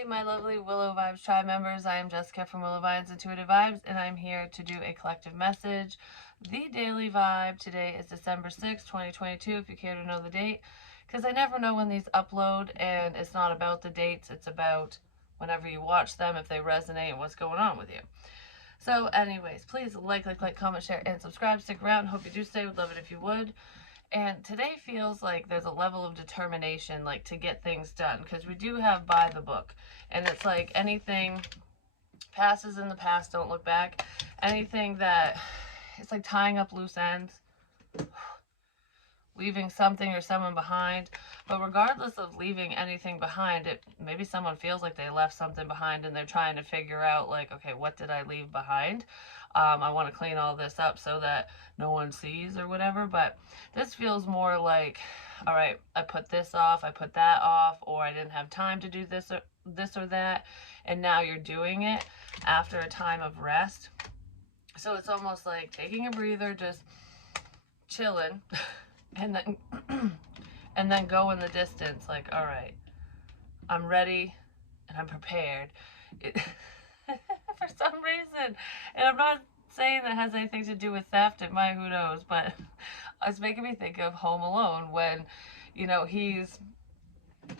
Hey, my lovely Willow Vibes tribe members. I am Jessica from Willow Vibes Intuitive Vibes, and I'm here to do a collective message. The daily vibe today is December 6th, 2022, if you care to know the date, because I never know when these upload, and it's not about the dates, it's about whenever you watch them, if they resonate, and what's going on with you. So, anyways, please like, comment, share, and subscribe. Stick around. Hope you do stay. Would love it if you would. And today feels like there's a level of determination, like, to get things done, because we do have by the book, and it's like anything passes in the past, don't look back. Anything that it's like tying up loose ends, leaving something or someone behind. But regardless of leaving anything behind, it maybe someone feels like they left something behind and they're trying to figure out, like, okay, what did I leave behind? I want to clean all this up so that no one sees or whatever. But this feels more like, all right, I put this off, I put that off, or I didn't have time to do this or that, and now you're doing it after a time of rest. So it's almost like taking a breather, just chilling, and then and then go in the distance, like, all right, I'm ready and I'm prepared. For some reason, and I'm not saying that has anything to do with theft, it might, who knows, but it's making me think of Home Alone when, he's,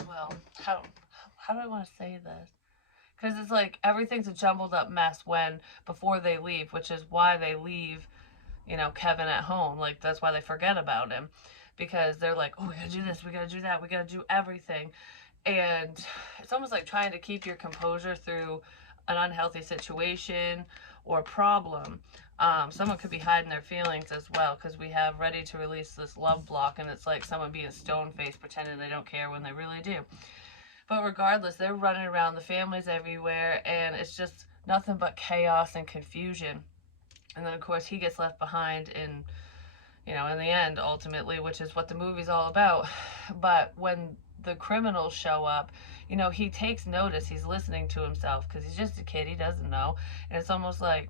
well, how do I want to say this? Because it's like everything's a jumbled up mess before they leave, which is why they leave, Kevin at home. Like, that's why they forget about him, because they're like, oh, we gotta do this, we gotta do that, we gotta do everything. And it's almost like trying to keep your composure through an unhealthy situation or problem. Someone could be hiding their feelings as well, because we have ready to release this love block, and it's like someone being stone-faced, pretending they don't care when they really do. But regardless, they're running around, the family's everywhere, and it's just nothing but chaos and confusion. And then, of course, he gets left behind in the end, ultimately, which is what the movie's all about. But when the criminals show up, he takes notice. He's listening to himself, because he's just a kid. He doesn't know. And it's almost like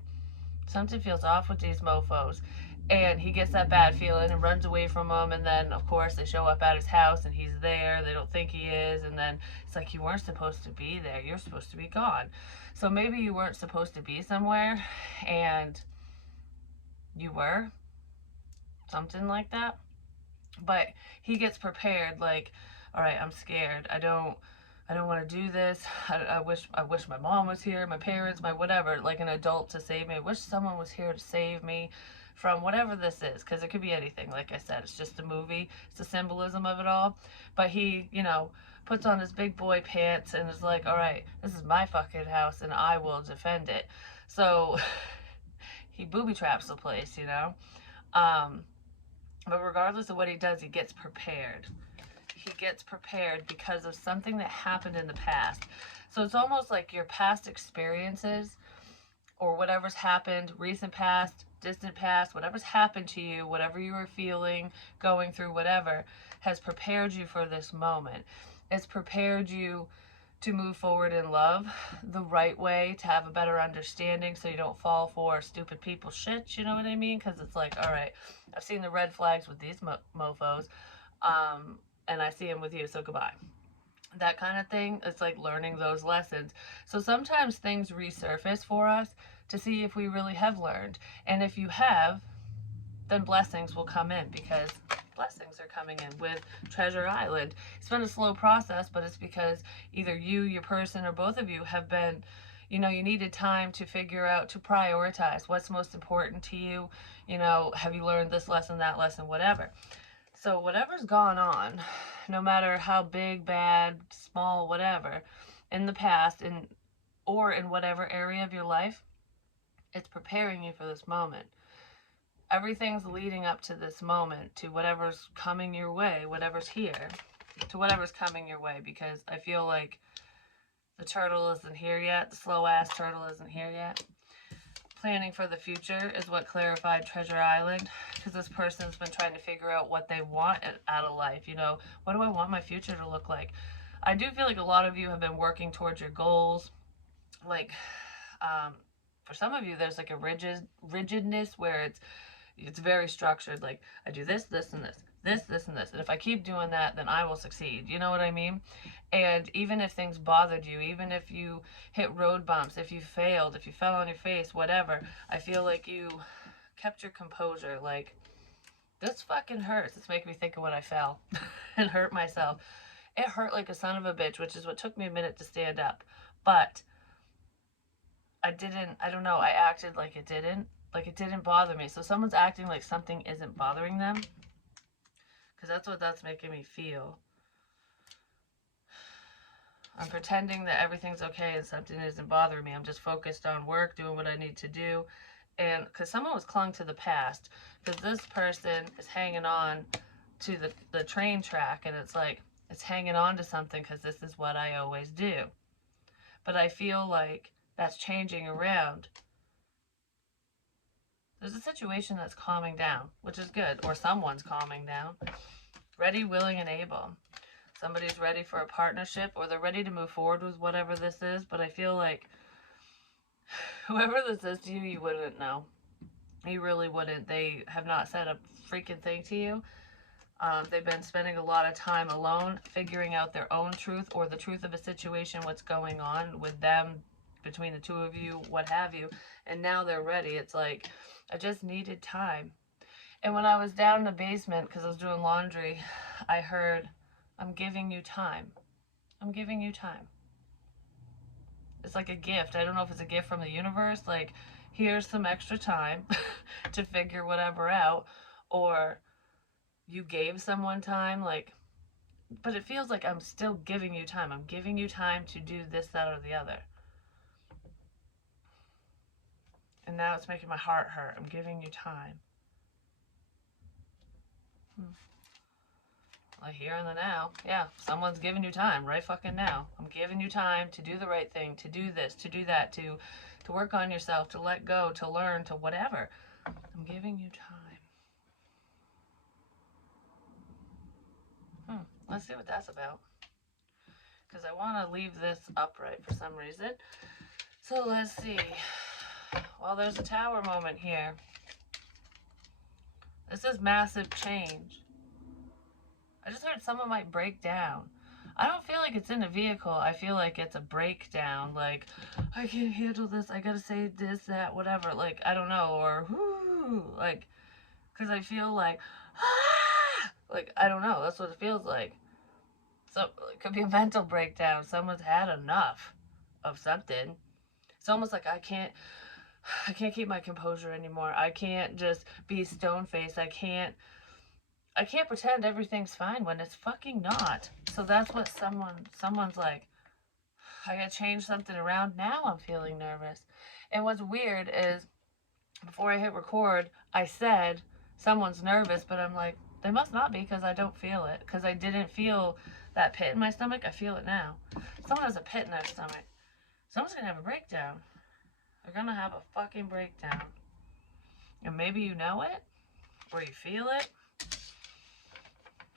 something feels off with these mofos. And he gets that bad feeling and runs away from them. And then, of course, they show up at his house and he's there. They don't think he is. And then it's like, you weren't supposed to be there. You're supposed to be gone. So maybe you weren't supposed to be somewhere and you were. Something like that. But he gets prepared, like, all right, I'm scared. I don't want to do this. I wish my mom was here, my parents, my whatever, like an adult to save me. I wish someone was here to save me from whatever this is, because it could be anything. Like I said, it's just a movie. It's the symbolism of it all. But he, puts on his big boy pants and is like, all right, this is my fucking house and I will defend it. So he booby traps the place, But regardless of what he does, he gets prepared. He gets prepared because of something that happened in the past. So it's almost like your past experiences, or whatever's happened, recent past, distant past, whatever's happened to you, whatever you were feeling, going through, whatever, has prepared you for this moment. It's prepared you to move forward in love the right way, to have a better understanding, so you don't fall for stupid people's shit, you know what I mean? Because it's like, all right, I've seen the red flags with these mofos, and I see them with you, so goodbye. That kind of thing. It's like learning those lessons. So sometimes things resurface for us to see if we really have learned. And if you have, then blessings will come in, because blessings are coming in with Treasure Island. It's been a slow process, but it's because either you, your person, or both of you have been, you needed time to figure out, to prioritize what's most important to you. Have you learned this lesson, that lesson, whatever. So whatever's gone on, no matter how big, bad, small, whatever, in the past, or in whatever area of your life, it's preparing you for this moment. Everything's leading up to this moment, to whatever's coming your way, whatever's here, to whatever's coming your way, because I feel like the turtle isn't here yet. The slow-ass turtle isn't here yet. Planning for the future is what clarified Treasure Island, because this person's been trying to figure out what they want out of life. What do I want my future to look like? I do feel like a lot of you have been working towards your goals. Like, for some of you, there's like a rigidness where it's very structured. Like, I do this, this, and this. this, this, and this. And if I keep doing that, then I will succeed. You know what I mean? And even if things bothered you, even if you hit road bumps, if you failed, if you fell on your face, whatever, I feel like you kept your composure. Like, this fucking hurts. It's making me think of when I fell and hurt myself. It hurt like a son of a bitch, which is what took me a minute to stand up. But I don't know, I acted like it didn't. Like it didn't bother me. So someone's acting like something isn't bothering them. Because that's what that's making me feel. I'm pretending that everything's okay and something isn't bothering me. I'm just focused on work, doing what I need to do. And because someone was clung to the past. Because this person is hanging on to the train track. And it's like, it's hanging on to something because this is what I always do. But I feel like that's changing around. There's a situation that's calming down, which is good. Or someone's calming down. Ready, willing, and able. Somebody's ready for a partnership, or they're ready to move forward with whatever this is. But I feel like whoever this is to you, you wouldn't know. You really wouldn't. They have not said a freaking thing to you. They've been spending a lot of time alone, figuring out their own truth or the truth of a situation, what's going on with them, between the two of you, what have you. And now they're ready. It's like, I just needed time. And when I was down in the basement, because I was doing laundry, I heard, I'm giving you time. I'm giving you time. It's like a gift. I don't know if it's a gift from the universe. Like, here's some extra time to figure whatever out. Or you gave someone time. Like, but it feels like I'm still giving you time. I'm giving you time to do this, that, or the other. And now it's making my heart hurt. I'm giving you time. Like here and the now. Yeah, someone's giving you time right fucking now. I'm giving you time to do the right thing, to do this, to do that, to work on yourself, to let go, to learn, to whatever. I'm giving you time. Let's see what that's about. Because I want to leave this upright for some reason. So let's see. Well, there's a tower moment here. This is massive change. I just heard someone might break down. I don't feel like it's in a vehicle. I feel like it's a breakdown. Like, I can't handle this. I gotta say this, that, whatever. Like, I don't know. Or, whoo. Like, because I feel like, ah! Like, I don't know. That's what it feels like. So, it could be a mental breakdown. Someone's had enough of something. It's almost like I can't keep my composure anymore. I can't just be stone-faced. I can't pretend everything's fine when it's fucking not. So that's what someone's like, I gotta change something around. Now I'm feeling nervous. And what's weird is, before I hit record, I said someone's nervous, but I'm like, they must not be, because I don't feel it. Because I didn't feel that pit in my stomach. I feel it now. Someone has a pit in their stomach. Someone's gonna have a breakdown. They're gonna have a fucking breakdown. And maybe you know it, or you feel it,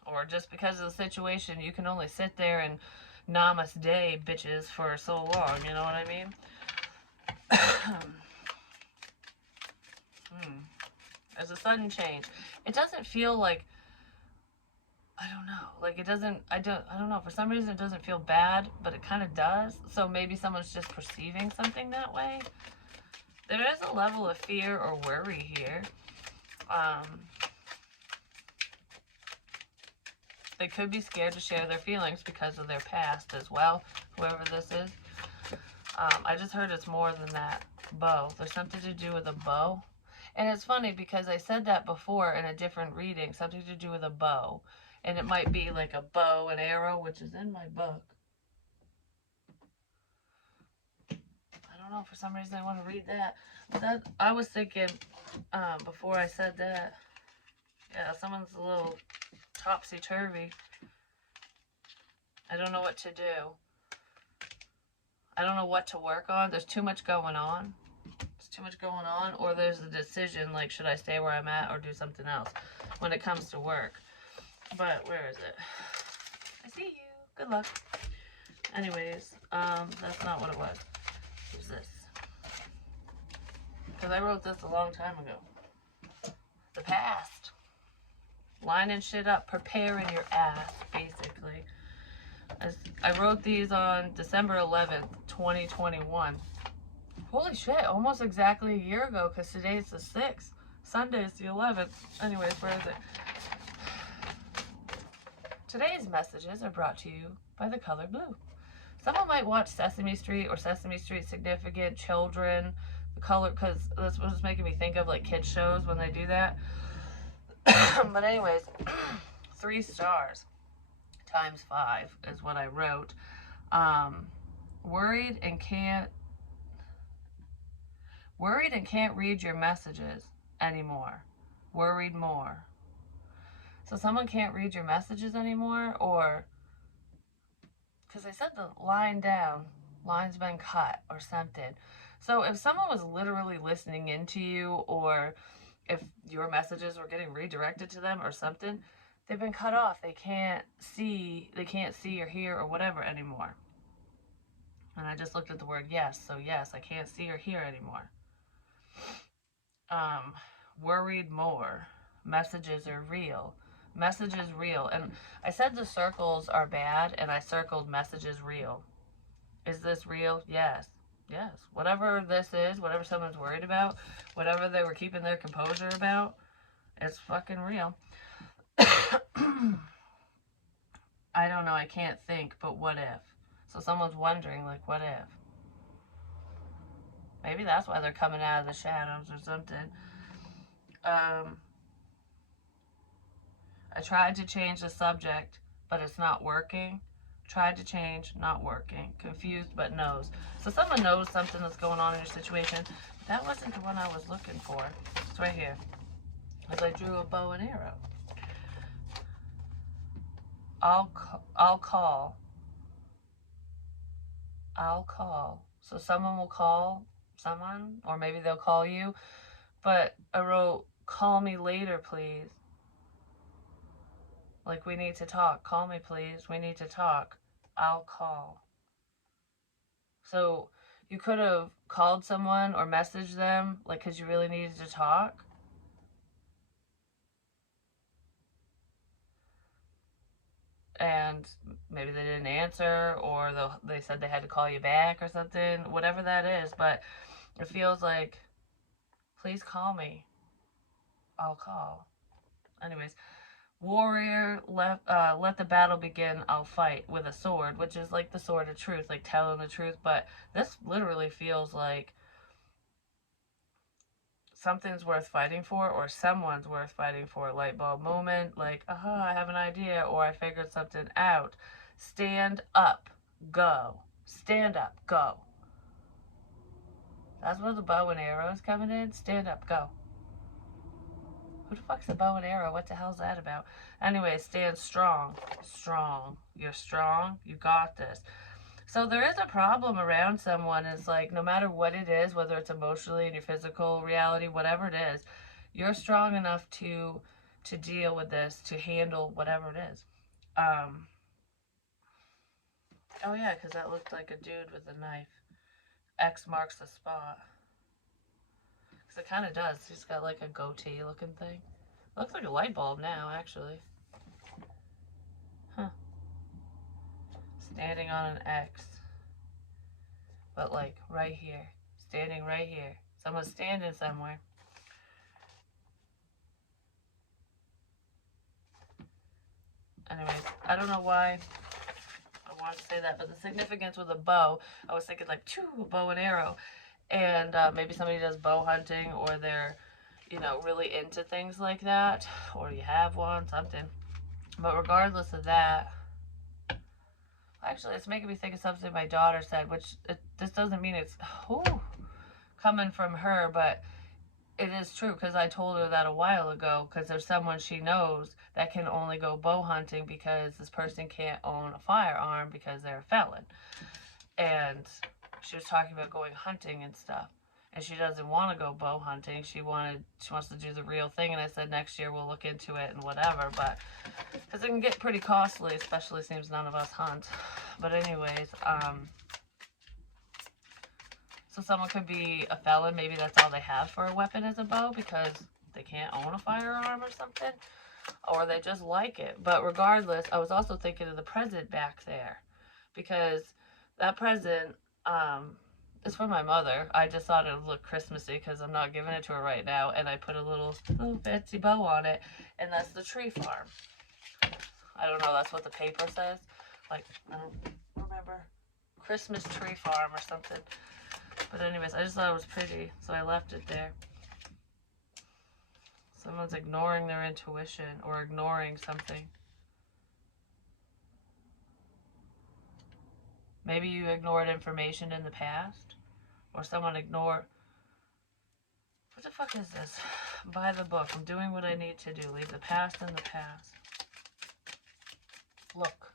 or just because of the situation, you can only sit there and namaste bitches for so long, you know what I mean? There's a sudden change. It doesn't feel like, I don't know, like it doesn't, I don't know, for some reason it doesn't feel bad, but it kind of does. So maybe someone's just perceiving something that way. There is a level of fear or worry here. They could be scared to share their feelings because of their past as well, whoever this is. I just heard it's more than that. Bow. There's something to do with a bow. And it's funny because I said that before in a different reading, something to do with a bow. And it might be like a bow and arrow, which is in my book. I don't know, for some reason I want to read that. But I was thinking, before I said that, yeah, someone's a little topsy-turvy. I don't know what to do. I don't know what to work on. There's too much going on. There's too much going on. Or there's a decision, like, should I stay where I'm at or do something else when it comes to work. But where is it? I see you. Good luck. Anyways, that's not what it was. Who's this? Because I wrote this a long time ago. The past. lining shit up, preparing your ass, basically. I wrote these on December 11th, 2021. Holy shit, almost exactly a year ago, because today's the 6th. Sunday's the 11th. Anyways, where is it? Today's messages are brought to you by the color blue. Someone might watch Sesame Street or Sesame Street Significant Children. The color, because that's what's making me think of like kids shows when they do that. But anyways, 3 stars times 5 is what I wrote. Worried and can't read your messages anymore. Worried more. So someone can't read your messages anymore, or because I said the line down, line's been cut or something. So if someone was literally listening into you, or if your messages were getting redirected to them or something, they've been cut off. They can't see or hear or whatever anymore. And I just looked at the word yes. So yes, I can't see or hear anymore. Worried more. Messages are real. Messages real. And I said the circles are bad, and I circled messages real. Is this real? Yes. Yes. Whatever this is, whatever someone's worried about, whatever they were keeping their composure about, it's fucking real. I don't know. I can't think, but what if? So someone's wondering, like, what if? Maybe that's why they're coming out of the shadows or something. I tried to change the subject, but it's not working. Tried to change, not working. Confused, but knows. So someone knows something that's going on in your situation. That wasn't the one I was looking for. It's right here. As I drew a bow and arrow. I'll call. So someone will call someone, or maybe they'll call you. But I wrote, call me later, please. Like, we need to talk. Call me, please. We need to talk. I'll call. So you could have called someone or messaged them, like, because you really needed to talk. And maybe they didn't answer, or they said they had to call you back or something. Whatever that is. But it feels like, please call me. I'll call. Anyways. Warrior, let the battle begin, I'll fight with a sword, which is like the sword of truth, like telling the truth. But this literally feels like something's worth fighting for, or someone's worth fighting for. Light bulb moment, like, aha, I have an idea, or I figured something out. Stand up, go. Stand up, go. That's where the bow and arrow is coming in. Stand up, go. Who the fuck's a bow and arrow? What the hell's that about? Anyway, stand strong. Strong. You're strong. You got this. So there is a problem around someone. It's like, no matter what it is, whether it's emotionally in your physical reality, whatever it is, you're strong enough to deal with this, to handle whatever it is. Oh yeah, because that looked like a dude with a knife. X marks the spot. It kind of does. He's got like a goatee looking thing. Looks like a light bulb now, actually. Huh. Standing on an X. But like right here. Standing right here. Someone's standing somewhere. Anyways, I don't know why I wanted to say that, but the significance with a bow, I was thinking like, a bow and arrow. And maybe somebody does bow hunting, or they're, really into things like that, or you have one, something. But regardless of that, actually, it's making me think of something my daughter said, which this doesn't mean it's coming from her, but it is true, because I told her that a while ago, because there's someone she knows that can only go bow hunting because this person can't own a firearm because they're a felon. And she was talking about going hunting and stuff, and she doesn't want to go bow hunting. She wants to do the real thing. And I said, next year we'll look into it and whatever, but because it can get pretty costly, especially since none of us hunt. But anyways, so someone could be a felon. Maybe that's all they have for a weapon is a bow, because they can't own a firearm or something. or they just like it. But regardless, I was also thinking of the present back there, because that present is for my mother. I just thought it would look Christmassy because I'm not giving it to her right now, and I put a little fancy bow on it, and that's the tree farm. I don't know, that's what the paper says. Like, I don't remember. Christmas tree farm or something. But anyways, I just thought it was pretty, so I left it there. Someone's ignoring their intuition or ignoring something. Maybe you ignored information in the past, or someone ignored. What the fuck is this? Buy the book. I'm doing what I need to do. Leave the past in the past. Look.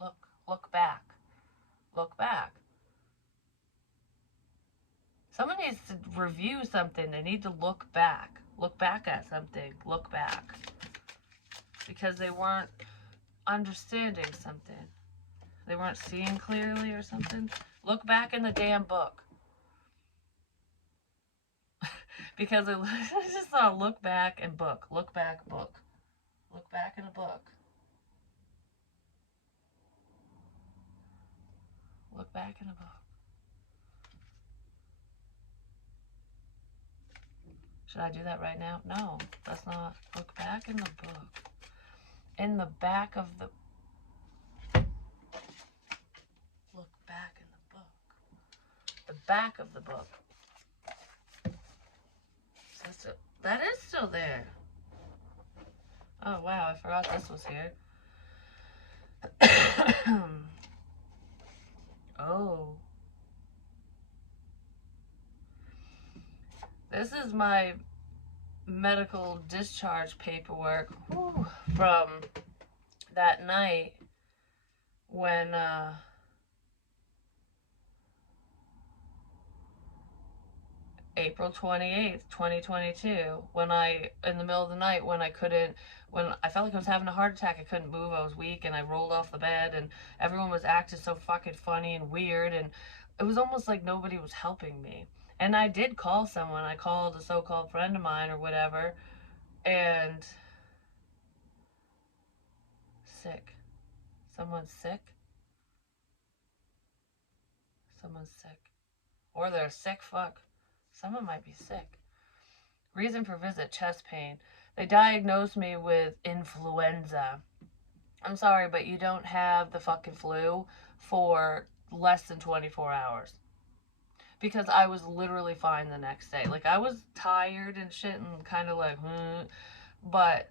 Look. Look back. Look back. Someone needs to review something. They need to look back. Look back at something. Look back. Because they weren't understanding something. They weren't seeing clearly or something. Look back in the damn book. Because I just saw look back and book. Look back, book. Look back in a book. Look back in a book. Should I do that right now? No, that's not. Look back in the book. In the back of the... Look back in the book. The back of the book. So that is still there. Oh, wow, I forgot this was here. Oh. This is my medical discharge paperwork from that night when April 28th, 2022, when I, in the middle of the night, when I felt like I was having a heart attack, I couldn't move, I was weak, and I rolled off the bed, and everyone was acting so fucking funny and weird, and it was almost like nobody was helping me. And I did call someone. I called a so-called friend of mine or whatever, and sick. Someone's sick. Someone's sick. Or they're a sick fuck. Someone might be sick. Reason for visit, chest pain. They diagnosed me with influenza. I'm sorry, but you don't have the fucking flu for less than 24 hours. Because I was literally fine the next day. Like, I was tired and shit and kind of like, but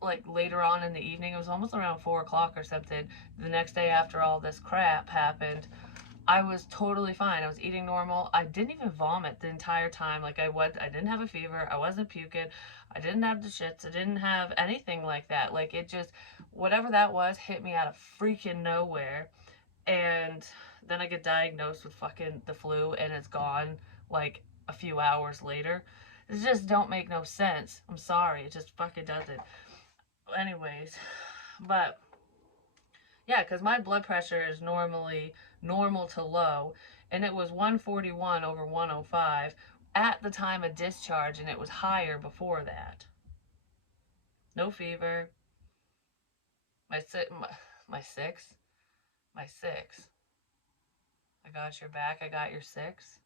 like later on in the evening, it was almost around 4 o'clock or something, the next day after all this crap happened, I was totally fine. I was eating normal. I didn't even vomit the entire time. Like, I didn't have a fever. I wasn't puking. I didn't have the shits. I didn't have anything like that. Like, it just, whatever that was, hit me out of freaking nowhere. And then I get diagnosed with fucking the flu, and it's gone like a few hours later. It just don't make no sense. I'm sorry. It just fucking doesn't. Anyways, but yeah, because my blood pressure is normally normal to low, and it was 141 over 105 at the time of discharge, and it was higher before that. No fever. My six. My six. I got your back. I got your six.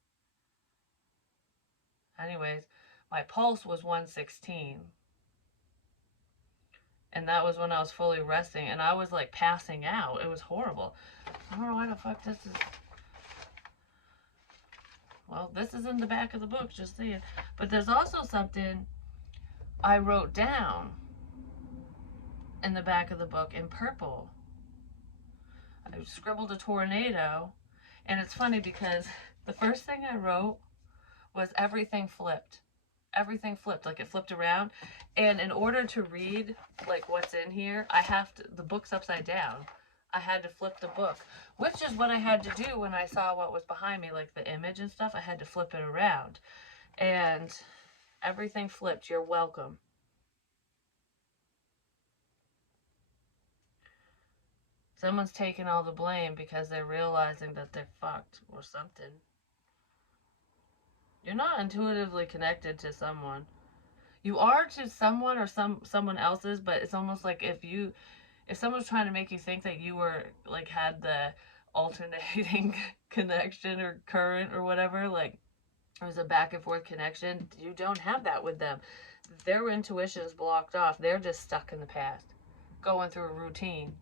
Anyways, my pulse was 116. And that was when I was fully resting, and I was like passing out. It was horrible. I don't know why the fuck this is. Well, this is in the back of the book, just saying. But there's also something I wrote down in the back of the book in purple. I scribbled a tornado, and it's funny because the first thing I wrote was everything flipped. Everything flipped, like it flipped around. And in order to read like what's in here, the book's upside down. I had to flip the book, which is what I had to do when I saw what was behind me, like the image and stuff. I had to flip it around, and everything flipped. You're welcome. Someone's taking all the blame because they're realizing that they're fucked or something. You're not intuitively connected to someone. You are to someone or someone else's, but it's almost like if someone's trying to make you think that you were like had the alternating connection or current or whatever, like it was a back and forth connection, you don't have that with them. Their intuition is blocked off. They're just stuck in the past, going through a routine.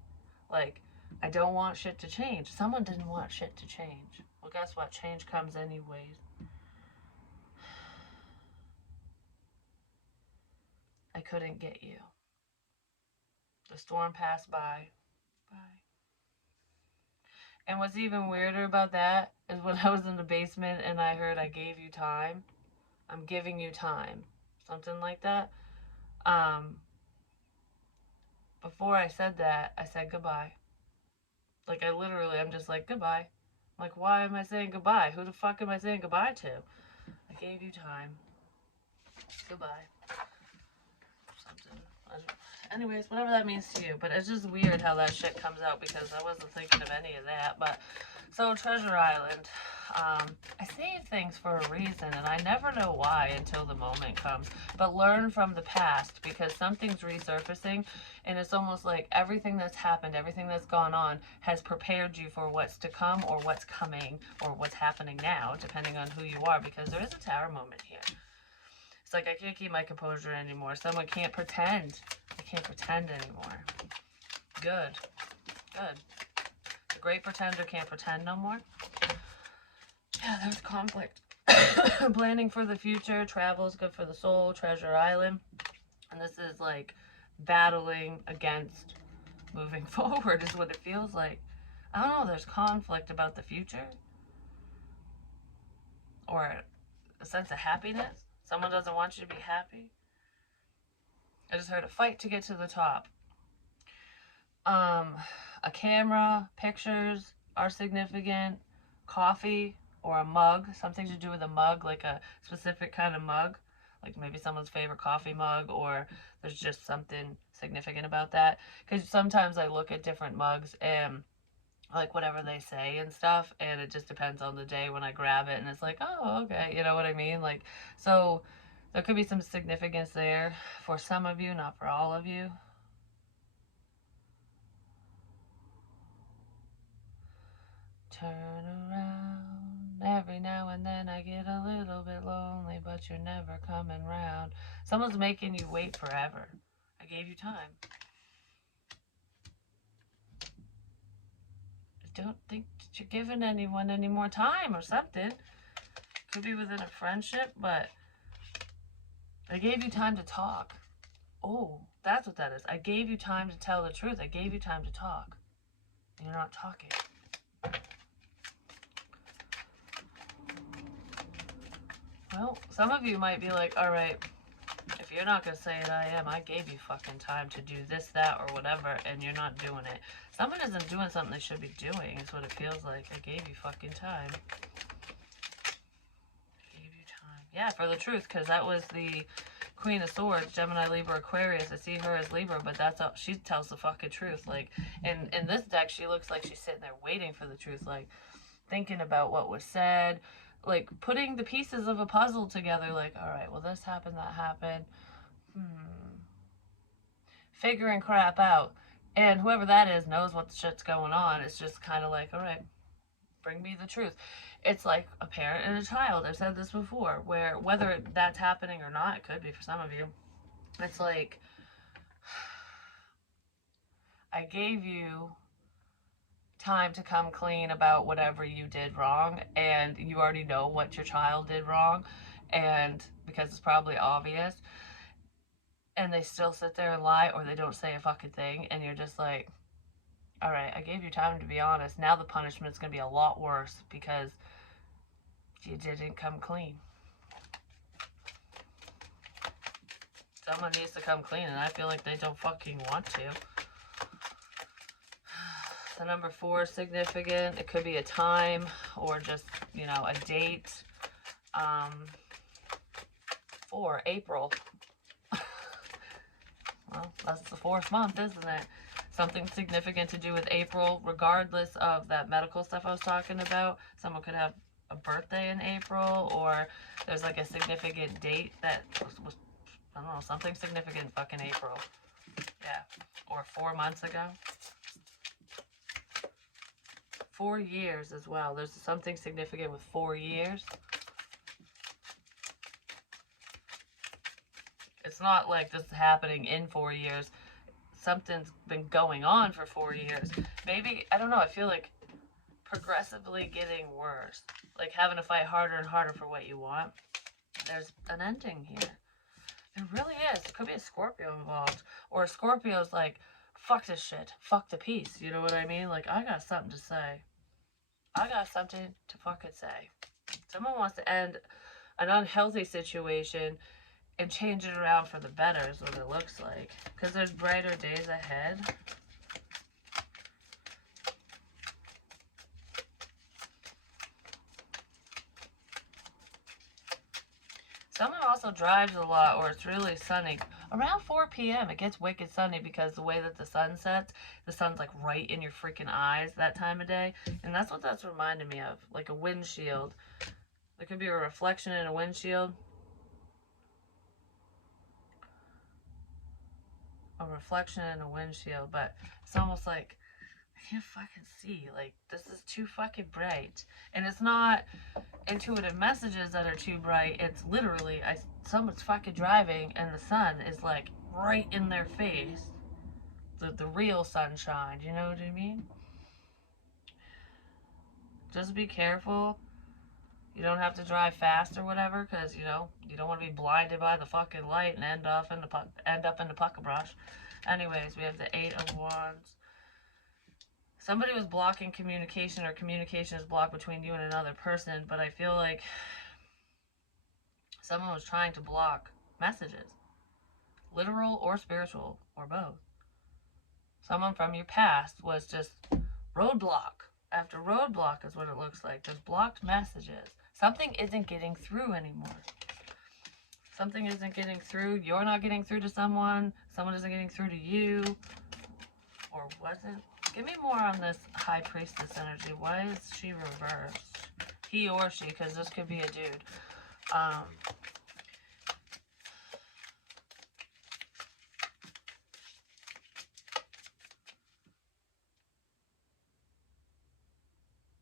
Like, I don't want shit to change. Someone didn't want shit to change. Well, guess what? Change comes anyways. I couldn't get you. The storm passed by. Bye. And what's even weirder about that is when I was in the basement and I heard I gave you time. I'm giving you time. Something like that. Um, Before I said that, I said goodbye. Like, I'm just like, goodbye. Like, why am I saying goodbye? Who the fuck am I saying goodbye to? I gave you time. Goodbye. Something. Anyways, whatever that means to you. But it's just weird how that shit comes out because I wasn't thinking of any of that. But, so Treasure Island. I save things for a reason, and I never know why until the moment comes. But learn from the past, because something's resurfacing, and it's almost like everything that's happened, everything that's gone on, has prepared you for what's to come, or what's coming, or what's happening now, depending on who you are, because there is a tower moment here. It's like I can't keep my composure anymore. Someone can't pretend. I can't pretend anymore. Good. Good. The great pretender can't pretend no more. Yeah, there's conflict. Planning for the future. Travel is good for the soul. Treasure Island. And this is like battling against moving forward is what it feels like. I don't know. There's conflict about the future. Or a sense of happiness. Someone doesn't want you to be happy. I just heard a fight to get to the top. A camera, pictures are significant. Coffee or a mug, something to do with a mug, like a specific kind of mug, like maybe someone's favorite coffee mug, or there's just something significant about that. Because sometimes I look at different mugs and like whatever they say and stuff, and it just depends on the day when I grab it, and it's like, oh, okay, you know what I mean? Like, so there could be some significance there for some of you, not for all of you. Turn around. Every now and then I get a little bit lonely, but you're never coming round. Someone's making you wait forever. I gave you time. I don't think that you're giving anyone any more time or something. Could be within a friendship, but I gave you time to talk. Oh, that's what that is. I gave you time to tell the truth. I gave you time to talk. And you're not talking. Well, some of you might be like, all right, if you're not going to say it, I gave you fucking time to do this, that, or whatever, and you're not doing it. Someone isn't doing something they should be doing, is what it feels like. I gave you fucking time. I gave you time. Yeah, for the truth, because that was the Queen of Swords, Gemini, Libra, Aquarius. I see her as Libra, but that's how she tells the fucking truth. Like, in this deck, she looks like she's sitting there waiting for the truth, like, thinking about what was said, like putting the pieces of a puzzle together, like, all right, well, this happened, that happened, figuring crap out. And whoever that is knows what the shit's going on. It's just kind of like, all right, bring me the truth. It's like a parent and a child. I've said this before, where whether that's happening or not, it could be for some of you. It's like, I gave you time to come clean about whatever you did wrong, and you already know what your child did wrong, and because it's probably obvious, and they still sit there and lie, or they don't say a fucking thing, and you're just like, all right, I gave you time to be honest. Now the punishment's going to be a lot worse because you didn't come clean. Someone needs to come clean, and I feel like they don't fucking want to. The number 4 is significant. It could be a time or just, you know, a date. 4, April. Well, that's the 4th month, isn't it? Something significant to do with April, regardless of that medical stuff I was talking about. Someone could have a birthday in April, or there's like a significant date that was I don't know, something significant fucking April. Yeah. Or 4 months ago. 4 years as well. There's something significant with 4 years. It's not like this is happening in 4 years. Something's been going on for 4 years. Maybe, I don't know, I feel like progressively getting worse. Like having to fight harder and harder for what you want. There's an ending here. There really is. It could be a Scorpio involved. Or a Scorpio's like, fuck this shit. Fuck the peace. You know what I mean? Like, I got something to say. I got something to fucking say. Someone wants to end an unhealthy situation and change it around for the better is what it looks like. Because there's brighter days ahead. Someone also drives a lot or it's really sunny. Around 4 p.m. it gets wicked sunny because the way that the sun sets, the sun's like right in your freaking eyes that time of day. And that's what that's reminding me of. Like a windshield. There could be a reflection in a windshield. A reflection in a windshield. But it's almost like, I can't fucking see. Like, this is too fucking bright. And it's not intuitive messages that are too bright. It's literally, someone's fucking driving and the sun is like right in their face. The real sunshine, you know what I mean? Just be careful. You don't have to drive fast or whatever, because, you know, you don't want to be blinded by the fucking light and end up in the pucker brush. Anyways, we have the 8 of Wands. Somebody was blocking communication, or communication is blocked between you and another person, but I feel like someone was trying to block messages. Literal or spiritual, or both. Someone from your past was just roadblock after roadblock is what it looks like. Just blocked messages. Something isn't getting through anymore. Something isn't getting through. You're not getting through to someone. Someone isn't getting through to you. Or wasn't. Give me more on this High Priestess energy. Why is she reversed? He or she, because this could be a dude.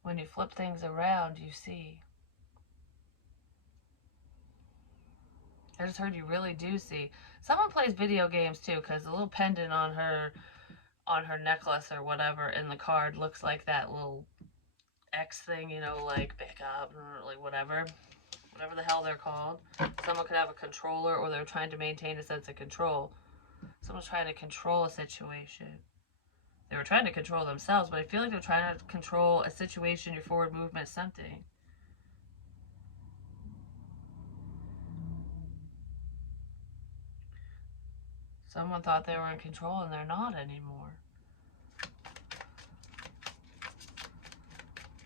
When you flip things around, you see. I just heard you really do see. Someone plays video games too, because the little pendant on her necklace or whatever in the card looks like that little X thing, you know, like pick up or like whatever the hell they're called. Someone could have a controller, or they're trying to maintain a sense of control. Someone's trying to control a situation. They were trying to control themselves, but I feel like they're trying to control a situation, your forward movement, something. Someone thought they were in control and they're not anymore.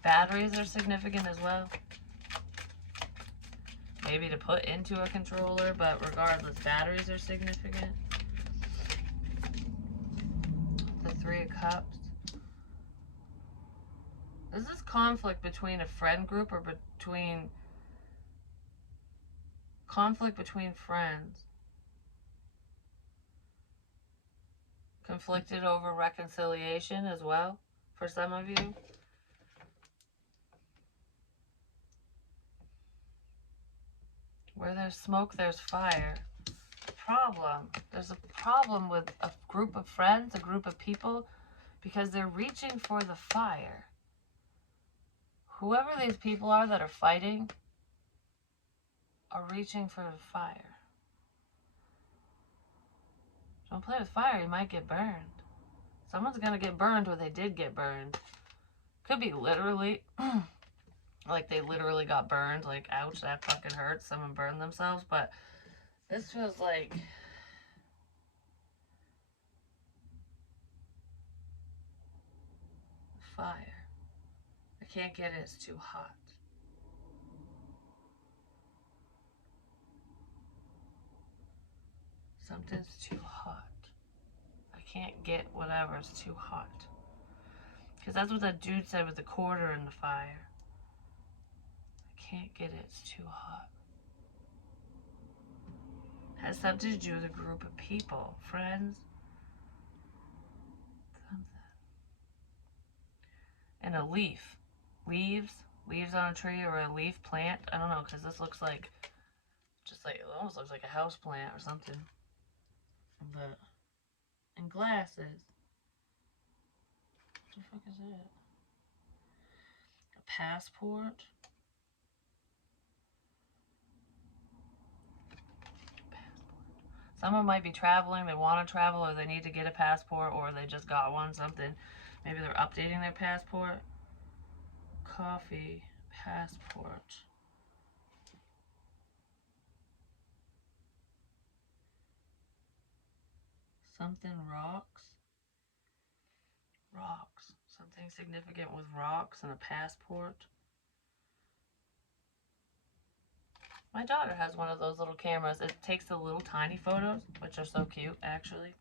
Batteries are significant as well. Maybe to put into a controller, but regardless, batteries are significant. The 3 of Cups. Is this conflict between a friend group or conflict between friends? Conflicted over reconciliation as well for some of you. Where there's smoke, there's fire. Problem. There's a problem with a group of friends, a group of people, because they're reaching for the fire. Whoever these people are that are fighting are reaching for the fire. Don't play with fire, you might get burned. Someone's gonna get burned, or they did get burned. Could be literally, like they literally got burned, like ouch, that fucking hurts, someone burned themselves, but this feels like fire. I can't get it, it's too hot. Something's too hot. I can't get whatever's too hot. Because that's what that dude said with the quarter in the fire. I can't get it, it's too hot. Has something to do with a group of people, friends, and a leaf. Leaves? Leaves on a tree or a leaf plant? I don't know, because this looks like, just like, it almost looks like a house plant or something. But, and glasses. What the fuck is it? A passport? Someone might be traveling, they want to travel, or they need to get a passport, or they just got one, something. Maybe they're updating their passport. Coffee, passport. Something rocks. Rocks. Something significant with rocks and a passport. My daughter has one of those little cameras. It takes the little tiny photos, which are so cute, actually.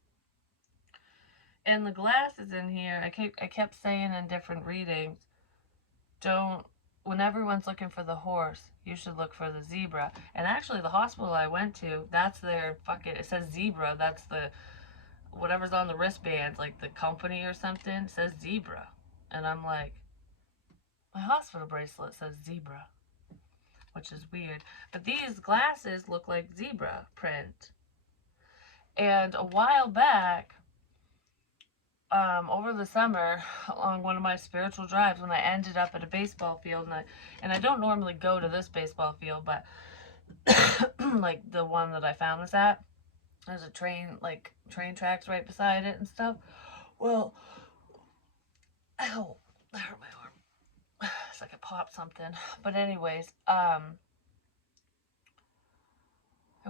And the glasses in here, I kept saying in different readings, don't, when everyone's looking for the horse, you should look for the zebra. And actually, the hospital I went to, that's their fucking, it says zebra, that's the, whatever's on the wristbands, like the company or something, says zebra. And I'm like, my hospital bracelet says zebra, which is weird. But these glasses look like zebra print. And a while back, over the summer, on one of my spiritual drives, when I ended up at a baseball field, and I don't normally go to this baseball field, but like the one that I found this at, there's a train, like train tracks right beside it and stuff. Well, ow, that hurt my arm. It's like I popped something. But anyways, it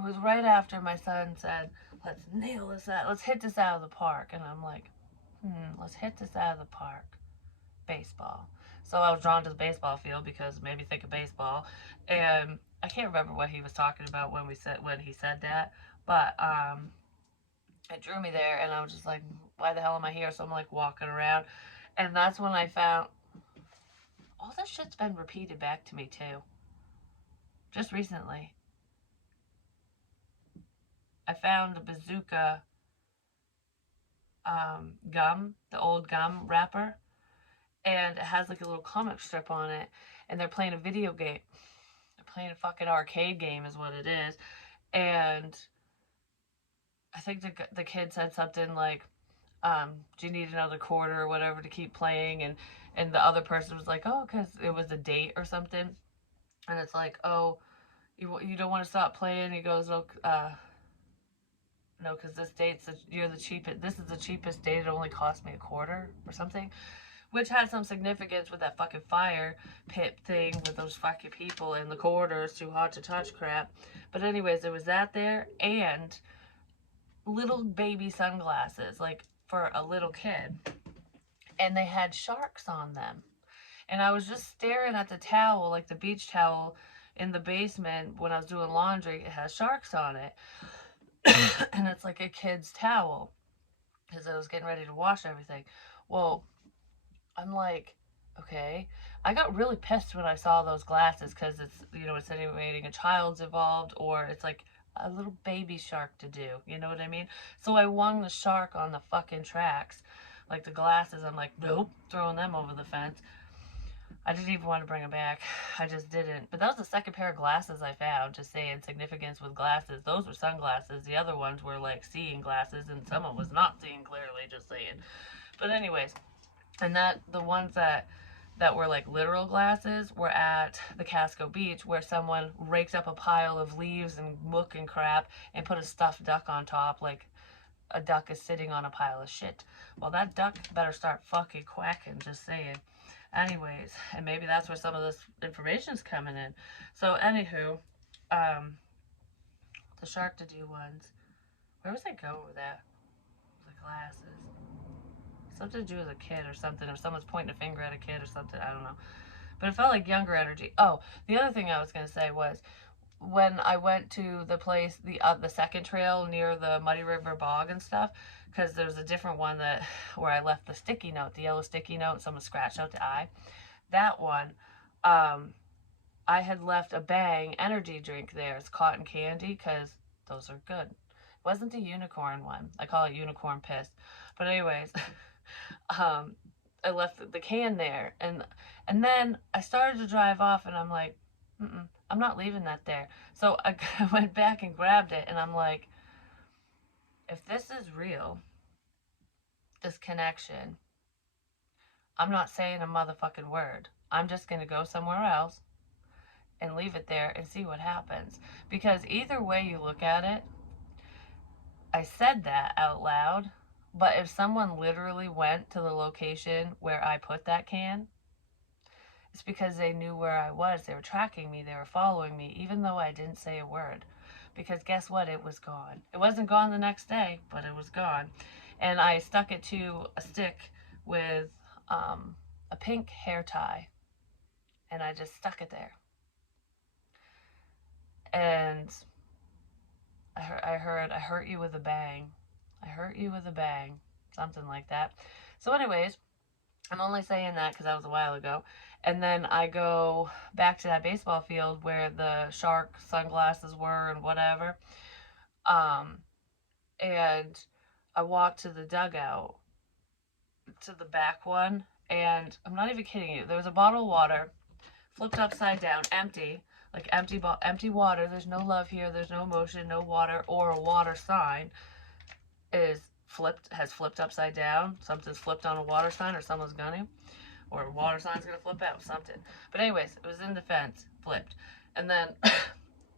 was right after my son said, let's nail this out, let's hit this out of the park. And I'm like, let's hit this out of the park. Baseball. So I was drawn to the baseball field because it made me think of baseball. And I can't remember what he was talking about when he said that, but it drew me there, and I was just like, why the hell am I here? So I'm like walking around, and that's when I found all this shit's been repeated back to me too. Just recently, I found the bazooka gum, the old gum wrapper, and it has like a little comic strip on it, and they're playing a video game. They're playing a fucking arcade game, is what it is, and I think the kid said something like, "Do you need another quarter or whatever to keep playing?" And the other person was like, "Oh, because it was a date or something." And it's like, "Oh, you don't want to stop playing?" He goes, "Oh, no, because you're the cheapest. This is the cheapest date. It only cost me a quarter or something." Which had some significance with that fucking fire pit thing with those fucking people in the corridors, too hot to touch crap. But anyways, there was that there, and little baby sunglasses, like for a little kid. And they had sharks on them. And I was just staring at the towel, like the beach towel in the basement when I was doing laundry. It has sharks on it. And it's like a kid's towel because I was getting ready to wash everything. Well, I'm like, okay. I got really pissed when I saw those glasses because it's insinuating a child's involved, or it's like a little baby shark to do. You know what I mean? So I wung the shark on the fucking tracks. Like the glasses, I'm like, nope, throwing them over the fence. I didn't even want to bring them back. I just didn't. But that was the second pair of glasses I found, just saying significance with glasses. Those were sunglasses. The other ones were like seeing glasses, and someone was not seeing clearly, just saying. But anyways, and the ones that were like literal glasses were at the Casco Beach, where someone raked up a pile of leaves and muck and crap and put a stuffed duck on top, like a duck is sitting on a pile of shit. Well, that duck better start fucking quacking, just saying. Anyways, and maybe that's where some of this information's coming in. So anywho, the shark to do ones. Where was I going with that? The glasses. Something to do with a kid or something, or someone's pointing a finger at a kid or something. I don't know. But it felt like younger energy. Oh, the other thing I was going to say was when I went to the place, the second trail near the Muddy River Bog and stuff, because there's a different one where I left the sticky note, the yellow sticky note, and someone scratched out the eye. That one, I had left a Bang energy drink there. It's cotton candy, because Those are good. It wasn't the unicorn one. I call it unicorn piss. But anyways, I left the can there, and then I started to drive off, and I'm like, I'm not leaving that there. So I went back and grabbed it, and I'm like, if this is real, this connection, I'm not saying a motherfucking word. I'm just gonna go somewhere else and leave it there and see what happens. Because either way you look at it, I said that out loud, but if someone literally went to the location where I put that can, it's because they knew where I was. They were tracking me, they were following me, even though I didn't say a word. Because guess what? It was gone. It wasn't gone the next day, but it was gone. And I stuck it to a stick with a pink hair tie, and I just stuck it there. And I heard, I hurt you with a bang. I hurt you with a bang. Something like that. So anyways, I'm only saying that because that was a while ago. And then I go back to that baseball field where the shark sunglasses were and whatever. And I walked to the dugout, to the back one. And I'm not even kidding you. There was a bottle of water flipped upside down, empty. Like empty water. There's no love here. There's no emotion, no water, or a water sign has flipped upside down. Something's flipped on a water sign, or someone's gonna, or a water sign's gonna flip out, something. But anyways, it was in the fence, flipped. And then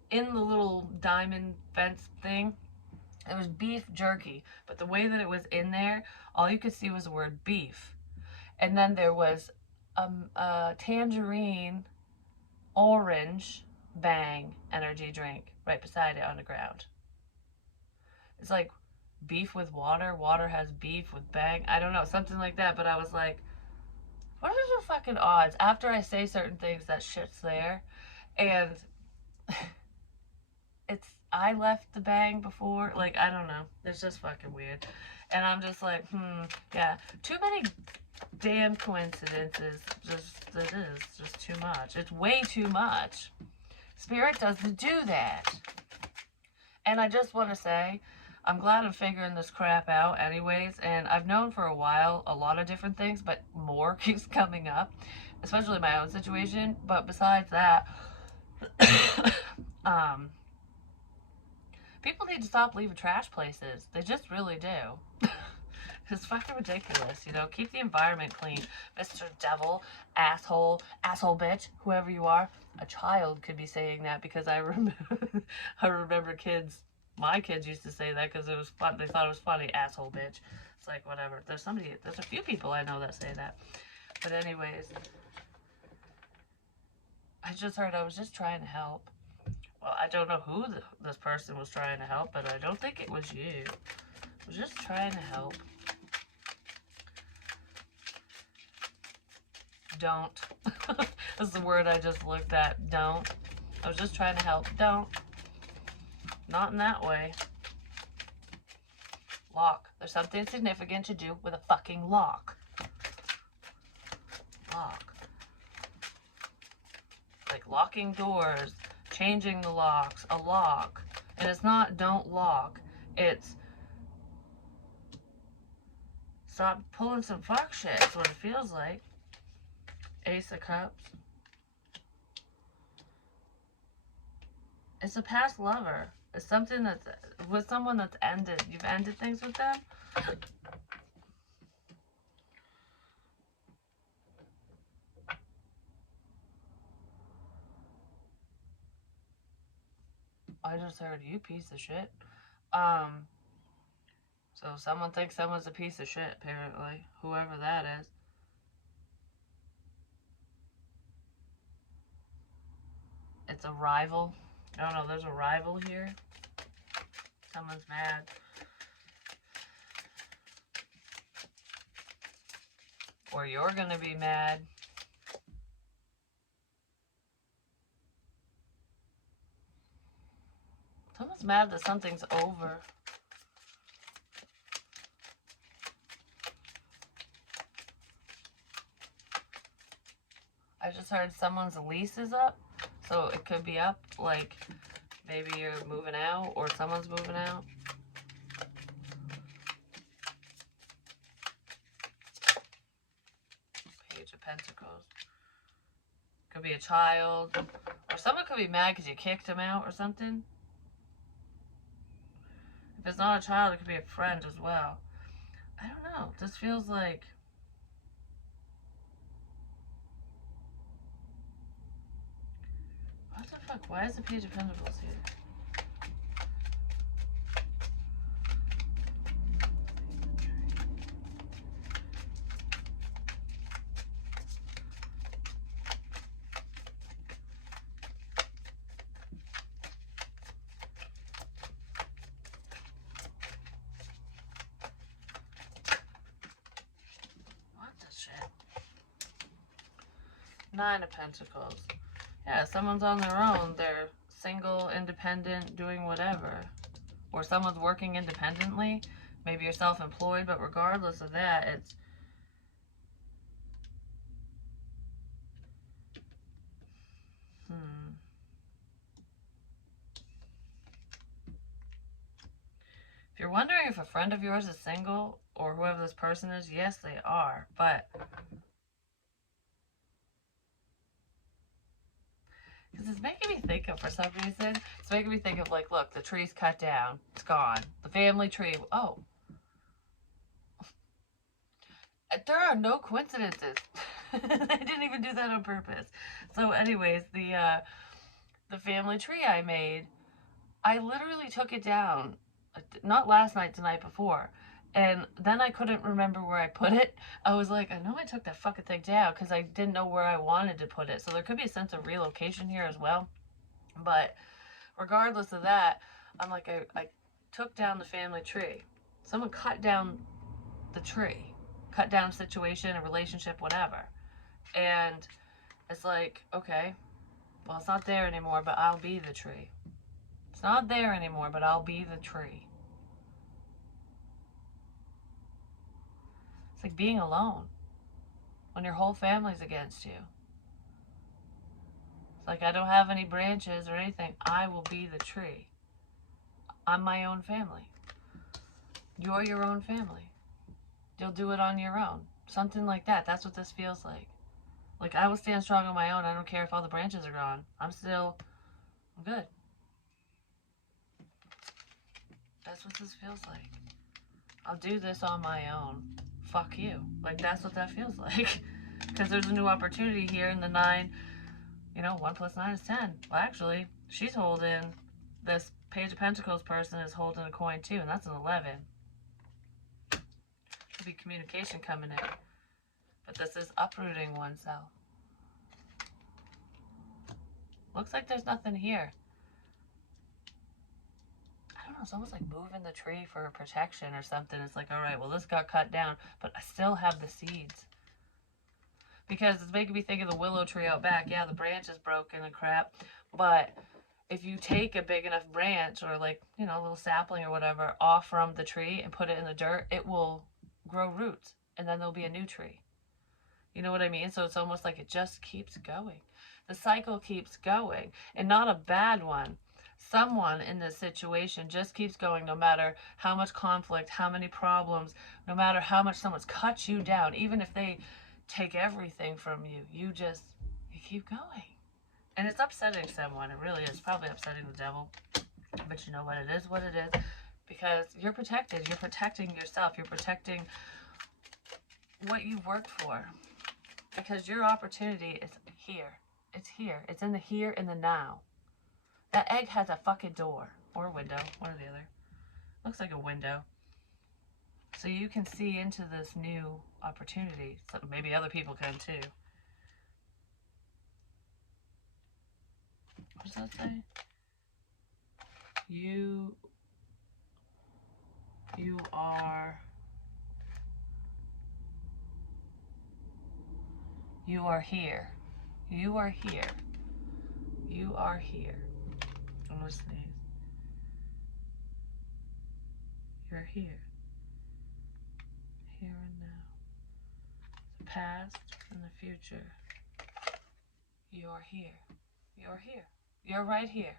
in the little diamond fence thing, it was beef jerky. But the way that it was in there, all you could see was the word beef. And then there was a tangerine orange Bang energy drink right beside it on the ground. It's like beef with water. Water has beef with Bang. I don't know, something like that. But I was like, what are the fucking odds? After I say certain things, that shit's there. And I left the Bang before. Like, I don't know. It's just fucking weird. And I'm just like, yeah. Too many damn coincidences. It is just too much. It's way too much. Spirit doesn't do that. And I just want to say, I'm glad I'm figuring this crap out anyways. And I've known for a while a lot of different things, but more keeps coming up, especially my own situation. But besides that, people need to stop leaving trash places. They just really do. It's fucking ridiculous, you know. Keep the environment clean, Mr. Devil, asshole bitch, whoever you are. A child could be saying that because I remember my kids used to say that because it was fun. They thought it was funny, asshole bitch. It's like, whatever. There's a few people I know that say that. But anyways, I was just trying to help. Well, I don't know who this person was trying to help, but I don't think it was you. I was just trying to help. Don't. That's the word I just looked at. Don't. I was just trying to help. Don't. Not in that way. Lock. There's something significant to do with a fucking lock. Lock. Like locking doors, changing the locks, a lock. And it's not don't lock. It's stop pulling some fuck shit. That's what it feels like. Ace of Cups. It's a past lover. It's something that's with someone that's ended. You've ended things with them. I just heard you piece of shit. So someone thinks someone's a piece of shit, apparently. Whoever that is. It's a rival. No, there's a rival here. Someone's mad. Or you're gonna be mad. Someone's mad that something's over. I just heard someone's lease is up. So it could be up like Maybe you're moving out or someone's moving out. Page of Pentacles. Could be a child. Or someone could be mad because you kicked him out or something. If it's not a child, it could be a friend as well. I don't know. This feels like... What the fuck? Why is the Page of Pentacles here? What the shit? Nine of Pentacles. Yeah, someone's on their own. They're single, independent, doing whatever. Or someone's working independently. Maybe you're self-employed, but regardless of that, it's... If you're wondering if a friend of yours is single, or whoever this person is, yes, they are. But... because it's making me think of, for some reason, it's making me think of, like, look, the tree's cut down. It's gone. The family tree. Oh. There are no coincidences. I didn't even do that on purpose. So anyways, the family tree I made, I literally took it down. Not last night, the night before. And then I couldn't remember where I put it. I was like, I know I took that fucking thing down because I didn't know where I wanted to put it. So there could be a sense of relocation here as well. But regardless of that, I'm like, I took down the family tree. Someone cut down the tree. Cut down a situation, a relationship, whatever. And it's like, okay, well, it's not there anymore, but I'll be the tree. It's not there anymore, but I'll be the tree. It's like being alone when your whole family's against you. It's like, I don't have any branches or anything. I will be the tree. I'm my own family. You're your own family. You'll do it on your own. Something like that. That's what this feels like. Like, I will stand strong on my own. I don't care if all the branches are gone. I'm good. That's what this feels like. I'll do this on my own. Fuck you. Like, that's what that feels like. Because there's a new opportunity here in the 9. You know, 1 plus 9 is 10. Well, actually, she's holding... This Page of Pentacles person is holding a coin too, and that's an 11. Could be communication coming in. But this is uprooting oneself. Looks like there's nothing here. I don't know, it's almost like moving the tree for protection or something. It's like, all right, well, this got cut down, but I still have the seeds. Because it's making me think of the willow tree out back. Yeah, the branch is broken and crap, but if you take a big enough branch or, like, you know, a little sapling or whatever off from the tree and put it in the dirt, it will grow roots, and then there'll be a new tree. You know what I mean? So it's almost like it just keeps going. The cycle keeps going, and not a bad one. Someone in this situation just keeps going no matter how much conflict, how many problems, no matter how much someone's cut you down, even if they take everything from you, you keep going. And it's upsetting someone. It really is. Probably upsetting the devil. But you know what? It is what it is. Because you're protected. You're protecting yourself. You're protecting what you've worked for. Because your opportunity is here. It's here. It's in the here and the now. That egg has a fucking door. Or a window. One or the other. Looks like a window. So you can see into this new opportunity. So maybe other people can too. What does that say? You are here. You are here. You are here. I'm gonna sneeze. You're here. Here and now. The past and the future. You're here. You're here. You're right here.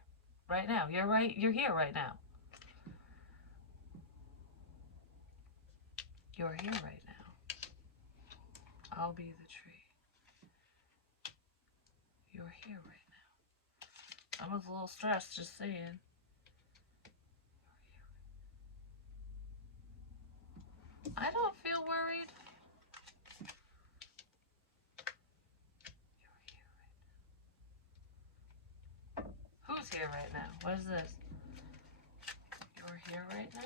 right now. You're here right now. You're here right now. I'll be the tree. You're here right now. I was a little stressed just saying. I don't feel worried. Who's here right now? What is this? You're here right now?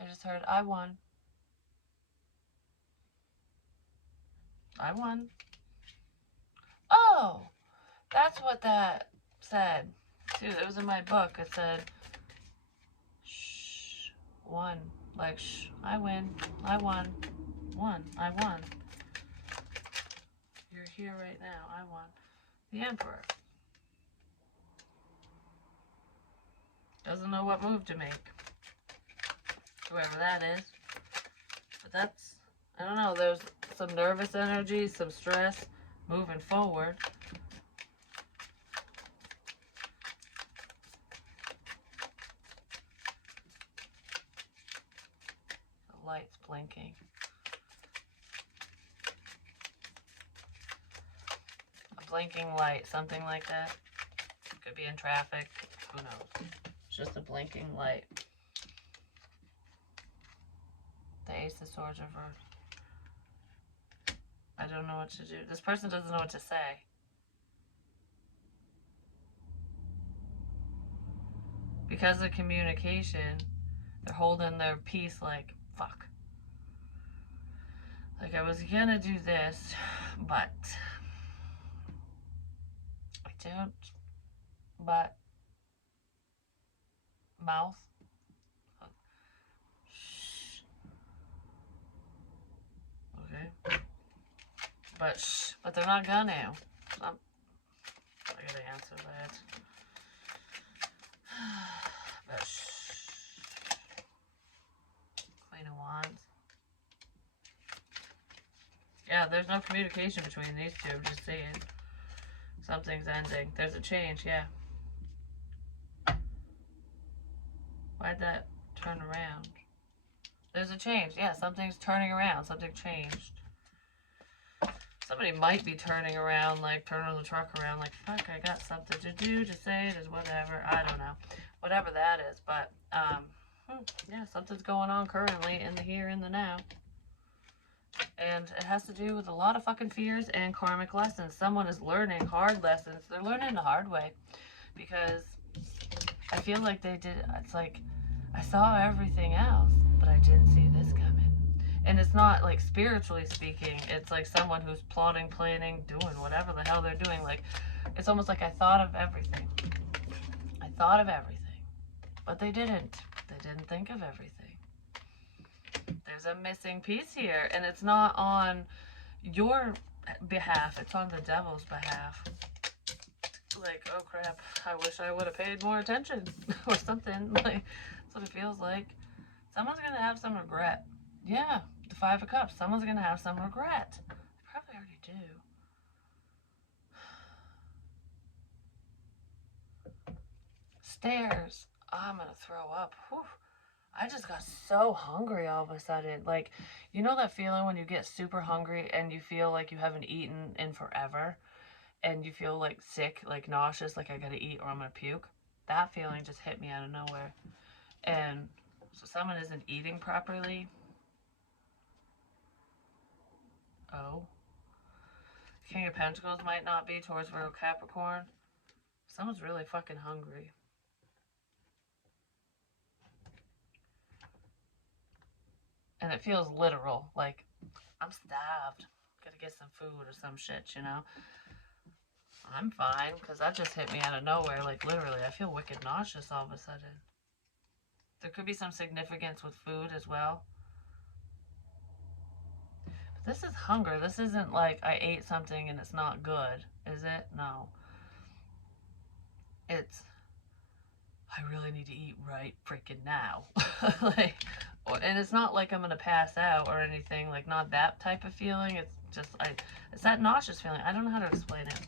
I just heard, I won. I won. Oh, that's what that said. Dude, it was in my book. It said, shh, won. Like, shh, I win. I won. Won. I won. You're here right now. I won. The Emperor. Doesn't know what move to make. Whoever that is. But that's, I don't know, there's some nervous energy, some stress moving forward. The light's blinking. A blinking light, something like that. Could be in traffic. Who knows? It's just a blinking light. The Ace of Swords reversed. I don't know what to do. This person doesn't know what to say. Because of communication, they're holding their peace like, fuck. Like, I was gonna do this, but I don't. But mouth. Shh. Okay. But shh. But they're not gonna. I gotta answer that. But shh. Queen of Wands. Yeah, there's no communication between these two. Just saying. Something's ending. There's a change, yeah. Why'd that turn around? There's a change. Yeah, something's turning around. Something changed. Somebody might be turning around, like turning the truck around, like, fuck, I got something to do, to say, just whatever. I don't know. Whatever that is. But, yeah, something's going on currently in the here and the now. And it has to do with a lot of fucking fears and karmic lessons. Someone is learning hard lessons. They're learning the hard way. Because I feel like they did, it's like, I saw everything else, but I didn't see this coming. And it's not like spiritually speaking, it's like someone who's plotting, planning, doing whatever the hell they're doing. Like, it's almost like I thought of everything. I thought of everything. But they didn't. They didn't think of everything. There's a missing piece here, and it's not on your behalf, it's on the devil's behalf. Like, oh crap, I wish I would have paid more attention or something. Like, that's what it feels like. Someone's gonna have some regret. Yeah, the Five of Cups. Someone's gonna have some regret. They probably already do. Stairs. Oh, I'm gonna throw up. Whew. I just got so hungry all of a sudden. Like, you know that feeling when you get super hungry and you feel like you haven't eaten in forever? And you feel like sick, like nauseous, like I gotta eat or I'm gonna puke? That feeling just hit me out of nowhere. And so someone isn't eating properly. Oh. King of Pentacles might not be towards Virgo Capricorn. Someone's really fucking hungry. And it feels literal. Like, I'm starved. Gotta get some food or some shit, you know? I'm fine, because that just hit me out of nowhere. Like, literally, I feel wicked nauseous all of a sudden. There could be some significance with food as well. But this is hunger. This isn't like I ate something and it's not good, is it? No. It's I really need to eat right freaking now. Like, and it's not like I'm gonna pass out or anything, like not that type of feeling. It's just it's that nauseous feeling. I don't know how to explain it.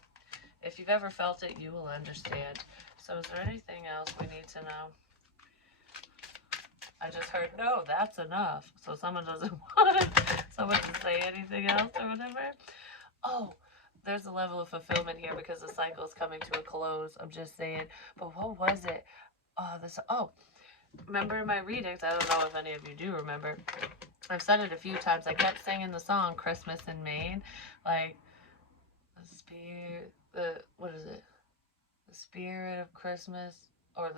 If you've ever felt it, you will understand. So is there anything else we need to know? I just heard, no, that's enough. So someone doesn't want someone to say anything else or whatever. Oh, there's a level of fulfillment here because the cycle is coming to a close. I'm just saying. But what was it? Oh, remember in my readings, I don't know if any of you do remember. I've said it a few times. I kept singing the song Christmas in Maine. Like, the spirit, what is it? The spirit of Christmas, or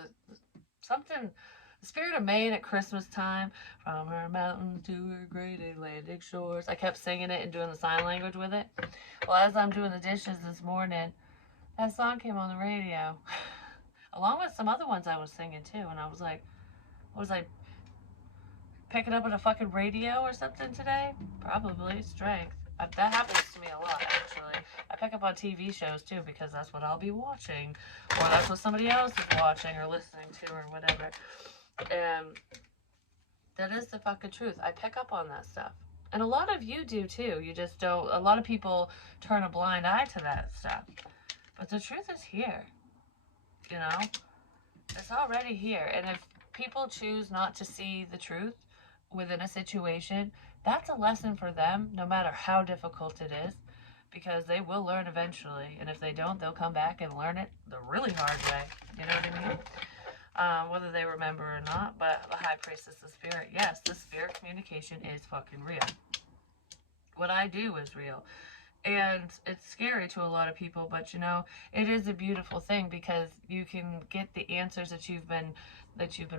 something, the spirit of Maine at Christmas time, from her mountains to her great Atlantic shores. I kept singing it and doing the sign language with it. Well, as I'm doing the dishes this morning, that song came on the radio, along with some other ones I was singing too. And I was like, was I picking up on a fucking radio or something today? Probably. Strength. That happens to me a lot, actually. I pick up on TV shows too because that's what I'll be watching, or that's what somebody else is watching or listening to or whatever. And that is the fucking truth. I pick up on that stuff. And a lot of you do too. You just don't. A lot of people turn a blind eye to that stuff. But the truth is here. You know? It's already here. And if people choose not to see the truth within a situation, that's a lesson for them, no matter how difficult it is, because they will learn eventually. And if they don't, they'll come back and learn it the really hard way. You know what I mean? Whether they remember or not. But the high priestess of spirit, yes, the spirit communication is fucking real. What I do is real. And it's scary to a lot of people, but you know, it is a beautiful thing because you can get the answers that you've been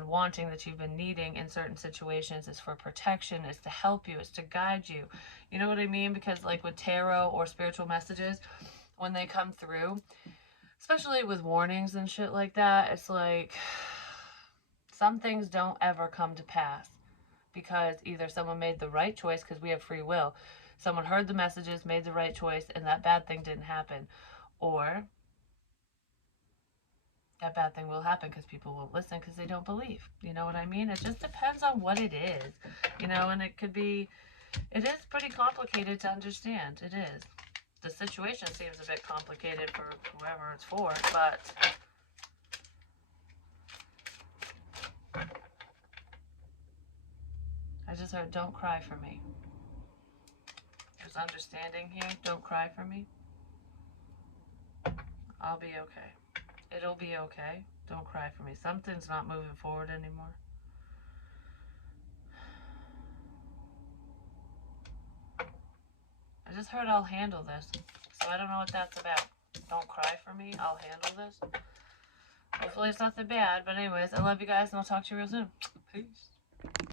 wanting, that you've been needing in certain situations. It's for protection, it's to help you, it's to guide you. You know what I mean? Because like with tarot or spiritual messages, when they come through, especially with warnings and shit like that, it's like some things don't ever come to pass because either someone made the right choice, because we have free will, someone heard the messages, made the right choice, and that bad thing didn't happen, or that bad thing will happen because people won't listen because they don't believe. You know what I mean? It just depends on what it is, you know. And it is pretty complicated to understand. It is. The situation seems a bit complicated for whoever it's for, but I just heard, don't cry for me. There's understanding here. Don't cry for me. I'll be okay. It'll be okay. Don't cry for me. Something's not moving forward anymore. I just heard I'll handle this. So I don't know what that's about. Don't cry for me. I'll handle this. Hopefully it's nothing bad. But anyways, I love you guys and I'll talk to you real soon. Peace.